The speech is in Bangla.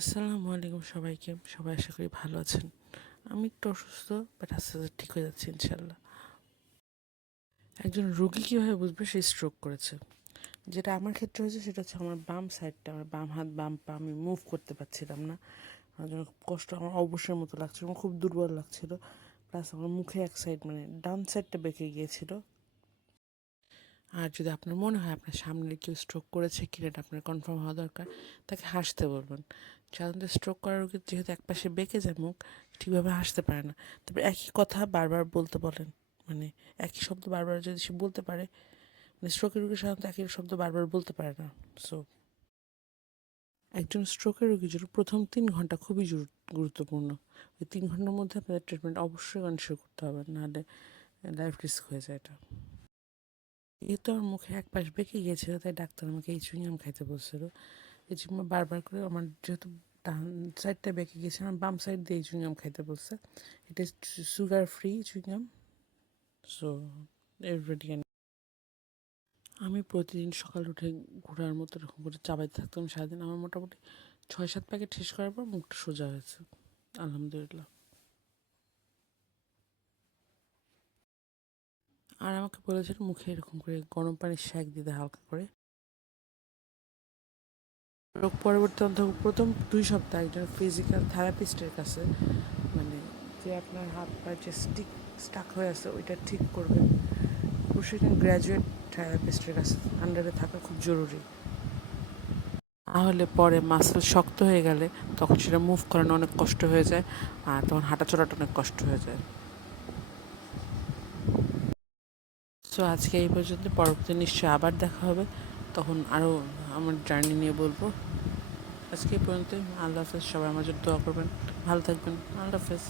আসসালামু আলাইকুম সবাইকে। সবাই আশা করি ভালো আছেন। আমি একটু অসুস্থ, বাট আস্তে আস্তে ঠিক হয়ে যাচ্ছে ইনশাল্লাহ। একজন রোগী কীভাবে বুঝবে সে স্ট্রোক করেছে? যেটা আমার ক্ষেত্রে হয়েছে সেটা হচ্ছে আমার বাম সাইডটা, আমার বাম হাত বাম পা আমি মুভ করতে পারছিলাম না। আমার জন্য খুব কষ্ট, আমার অবসরের মতো লাগছিল, আমার খুব দুর্বল লাগছিল। প্লাস আমার মুখে এক সাইড মানে ডান সাইডটা বেঁকে গিয়েছিল। আর যদি আপনার মনে হয় আপনার সামনে কেউ স্ট্রোক করেছে কিনা এটা আপনার কনফার্ম হওয়া দরকার, তাকে হাসতে বলবেন। সাধারণত স্ট্রোক করার রোগী যেহেতু একপাশে বেঁকে যায় মুখ, ঠিকভাবে হাসতে পারে না। তবে একই কথা বারবার বলতে বলেন, মানে একই শব্দ বারবার যদি সে বলতে পারে, মানে স্ট্রোকের রোগী সাধারণত একই শব্দ বারবার বলতে পারে না। সো একজন স্ট্রোকের রোগীর জন্য প্রথম 3 ঘন্টা খুবই গুরুত্বপূর্ণ। ওই 3 ঘন্টার মধ্যে আপনাদের ট্রিটমেন্ট অবশ্যই কন্টিনিউ করতে হবে, নাহলে লাইফ রিস্ক হয়ে যায় এটা। যেহেতু আমার মুখে এক পাশ বেঁকে গিয়েছিল, তাই ডাক্তার আমাকে এই চুইংগাম খাইতে বলছিল। এই চুইংগাম বারবার করে, আমার যেহেতু ডান সাইডটা বেঁকে গিয়েছে, আমার বাম সাইড দিয়ে এই চুইংগাম খাইতে বলছে। এটা sugar free chewing gum. So everybody can. আমি প্রতিদিন সকালে উঠে ঘোড়ার মতো এরকম করে চাবাইতে থাকতাম সারাদিন। আমার মোটামুটি 6-7 প্যাকেট শেষ করার পর মুখটা সোজা হয়েছে, আলহামদুলিল্লাহ। আর আমাকে বলেছিল মুখে এরকম করে গরম পানির শ্যাক দিতে হালকা করে। রোগ পরবর্তী অন্তত প্রথম 2 সপ্তাহ একজন ফিজিক্যাল থেরাপিস্টের কাছে, মানে যে আপনার হাত পা যে স্টাক হয়ে আছে ওইটা ঠিক করবে, অবশ্যই একজন গ্র্যাজুয়েট থেরাপিস্টের কাছে আন্ডারে থাকা খুব জরুরি। নাহলে পরে মাসেল শক্ত হয়ে গেলে তখন সেটা মুভ করানো অনেক কষ্ট হয়ে যায়, আর তখন হাঁটা চলাটা অনেক কষ্ট হয়ে যায়। সো আজকে এই পর্যন্ত, পরবর্তী নিশ্চয়ই আবার দেখা হবে, তখন আরও আমার জার্নি নিয়ে বলবো। আজকে এই পর্যন্ত। আল্লাহ হাফেজ। সবাই আমার জন্য দোয়া করবেন, ভালো থাকবেন। আল্লাহ হাফেজ।